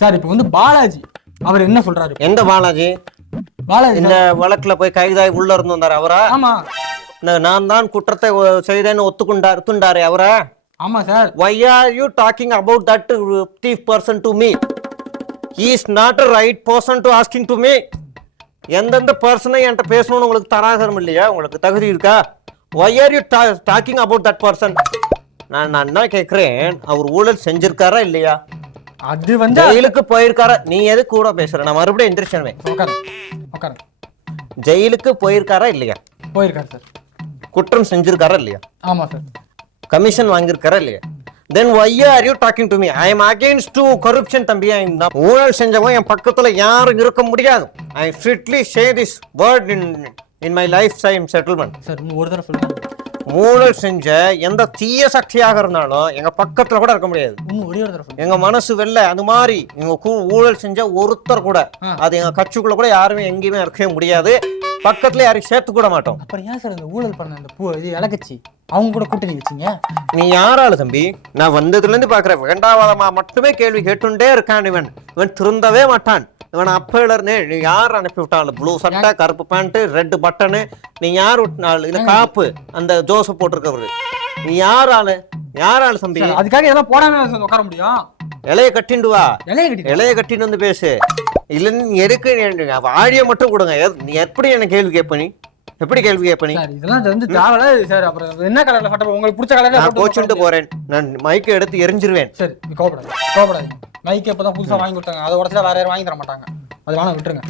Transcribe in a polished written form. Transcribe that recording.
Sir இப்போ வந்து பாலாஜி அவர் என்ன சொல்றாரு? எந்த பாலாஜி? பாலாஜி இந்த வழக்குல போய் கைதாகி உள்ள இருந்து வந்தாரு அவரா? ஆமா நான் தான் குற்றத்தை செய்தேன்னு ஒத்துண்டாரு அவரா? ஆமா sir. Why are you talking about that thief person to me? He is not a right person to asking to me. எந்தெந்த பர்சனை என்கிட்ட பேசணும்னு உங்களுக்கு தராதரம் இல்லையா? உங்களுக்கு தகுதி இருக்கா? Why are you talking about that person? நான் என்ன கேட்கிறேன், அவர் ஊழல் செஞ்சிருக்காரா இல்லையா? அது வந்து ஜெயிலுக்கு போயிருக்காரா? நீ எது கூட பேசுற? நான் மறுபடியும் எந்திரிச்சேன். ஜெயிலுக்கு போயிருக்காரா இல்லையா? போயிருக்காரு சார். குற்றம் செஞ்சிருக்காரா இல்லையா? ஆமா சார். கமிஷன் வாங்கியிருக்காரா இல்லையா? Then why are you talking to me? I am against to corruption தம்பி. ஊழல் செஞ்சவங்க என் பக்கத்துல யாரும் இருக்க முடியாது. I strictly say this word in my lifetime settlement. Sir ஒரு தடவை சொல்லுங்க. ஊழல் செஞ்ச எந்த தீய சக்தியாக இருந்தாலும் எங்க பக்கத்துல கூட இருக்க முடியாது. ஒரே ஒரு தடவை எங்க மனசு வெல்ல அந்த மாதிரி எங்க ஊழல் செஞ்ச ஒருத்தர் கூட அது எங்க கட்சிக்குள்ள கூட யாருமே எங்கேயுமே இருக்கவே முடியாது. பக்கத்துல யாரையும் சேர்த்து கூட மாட்டோம். அப்புறம் ஏன் சார் இந்த ஊழல் பண்ண இந்த இது இலக்கட்சி அவங்க கூட கூட்டணி வச்சீங்க? நீ யாரால தம்பி? நான் வந்ததுல இருந்து பாக்குறேன் வேண்டாவாதமா மட்டுமே கேள்வி கேட்டுட்டே இருக்கான். இவன் திருந்தவே மாட்டான். இவன் அப்பையில இருந்தே நீ யார் அனுப்பி விட்டாள்? ப்ளூ சட்டை, கருப்பு பேண்ட், ரெட் பட்டனு, நீ யார் விட்டாள்? இல்ல காப்பு அந்த ஜோசப் போட்டிருக்கவரு, நீ யாரால தம்பி? அதுக்காக இதெல்லாம் போடாம உட்கார முடியும்? இலைய கட்டிண்டு வா, இலைய இலைய கட்டின்னு வந்து பேசு. இல்ல நீ எதுக்கு ஆடியோ மட்டும் கொடுங்க. நீ எப்படி என்ன கேள்வி கேட்ப? நீ எப்படி கேள்வி கேட்ப? நீ இதெல்லாம் வந்து தேவல சார். அப்புறம் என்ன கலர்ல சட்டை உங்களுக்கு பிடிச்ச கலர்ல நான் கோச்சுட்டு போறேன். நான் மைக்கை எடுத்து எரிஞ்சிருவேன். சரி கோபப்படாதீங்க. மைக்கே இப்பதான் புதுசா வாங்கி கொடுத்தாங்க. அதை உடச்சா வேற யாரும் வாங்கி தர மாட்டாங்க. அது வேணா விட்டுருங்க.